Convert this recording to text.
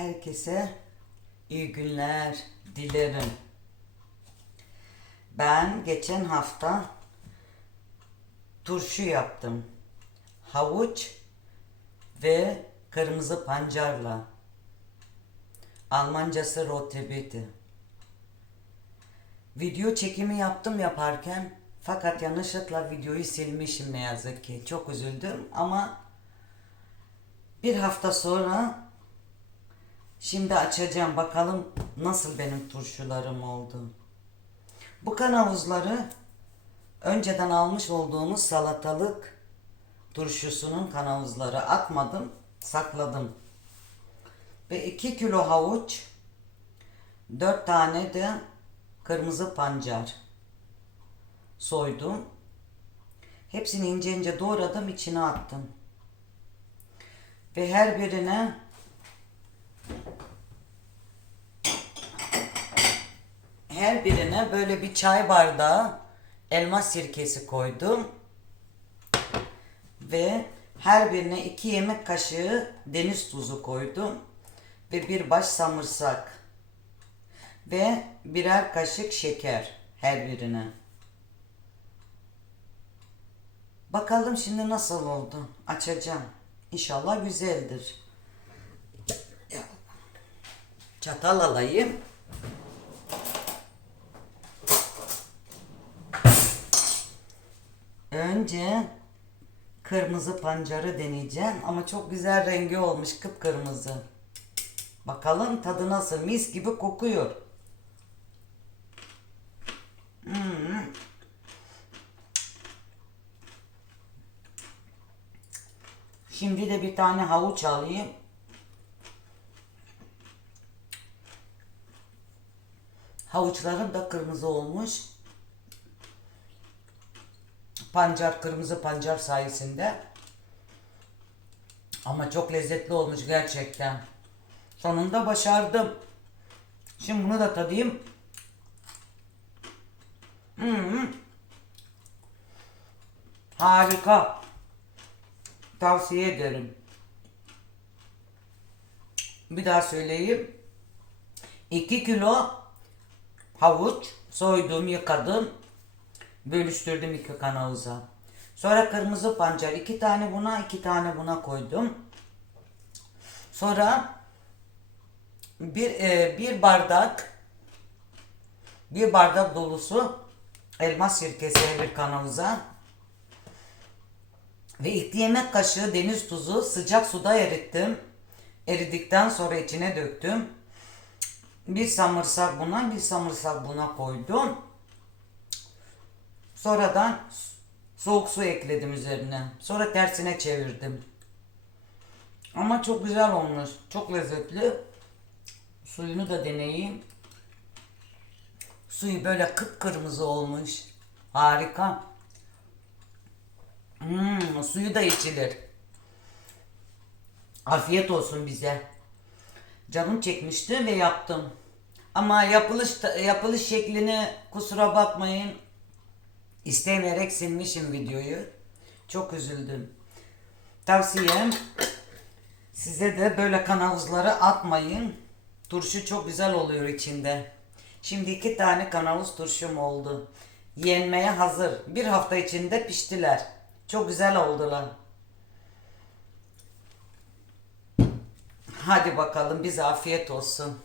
Herkese iyi günler dilerim. Ben geçen hafta turşu yaptım. Havuç ve kırmızı pancarla. Almancası rotebeti. Video çekimi yaptım yaparken fakat yanlışlıkla videoyu silmişim ne yazık ki. Çok üzüldüm ama bir hafta sonra şimdi açacağım bakalım nasıl benim turşularım oldu. Bu kanavuzları önceden almış olduğumuz salatalık turşusunun kanavuzları atmadım, sakladım. Ve 2 kilo havuç, 4 tane de kırmızı pancar soydum. Hepsini ince ince doğradım, içine attım. Ve her birine her birine böyle bir çay bardağı elma sirkesi koydum. Ve her birine iki yemek kaşığı deniz tuzu koydum. Ve bir baş samırsak. Ve birer kaşık şeker her birine. Bakalım şimdi nasıl oldu. Açacağım. İnşallah güzeldir. Çatal alayım. Önce kırmızı pancarı deneyeceğim ama çok güzel rengi olmuş kıpkırmızı. Bakalım tadı nasıl? Mis gibi kokuyor. Hmm. Şimdi de bir tane havuç alayım. Havuçlarım da kırmızı olmuş. Pancar, kırmızı pancar sayesinde. Ama çok lezzetli olmuş gerçekten. Sonunda başardım. Şimdi bunu da tadayım. Hmm. Harika. Tavsiye ederim. Bir daha söyleyeyim. 2 kilo havuç soydum, yıkadım. Bölüştürdüm iki kanavuza. Sonra kırmızı pancar iki tane buna, iki tane buna koydum. Sonra bir e, bir bardak bir bardak dolusu elma sirkesi bir kanavuza ve iki yemek kaşığı deniz tuzu sıcak suda erittim. Eridikten sonra içine döktüm. Bir samırsak buna, bir samırsak buna koydum. Sonradan soğuk su ekledim üzerine. Sonra tersine çevirdim. Ama çok güzel olmuş. Çok lezzetli. Suyunu da deneyeyim. Suyu böyle kıpkırmızı olmuş. Harika. Hmm, suyu da içilir. Afiyet olsun bize. Canım çekmişti ve yaptım. Ama yapılış yapılış şeklini kusura bakmayın. İstemeyerek silmişim videoyu. Çok üzüldüm. Tavsiyem size de böyle kanavuzları atmayın. Turşu çok güzel oluyor içinde. Şimdi iki tane kanavuz turşum oldu. Yenmeye hazır. Bir hafta içinde piştiler. Çok güzel oldular. Hadi bakalım bize afiyet olsun.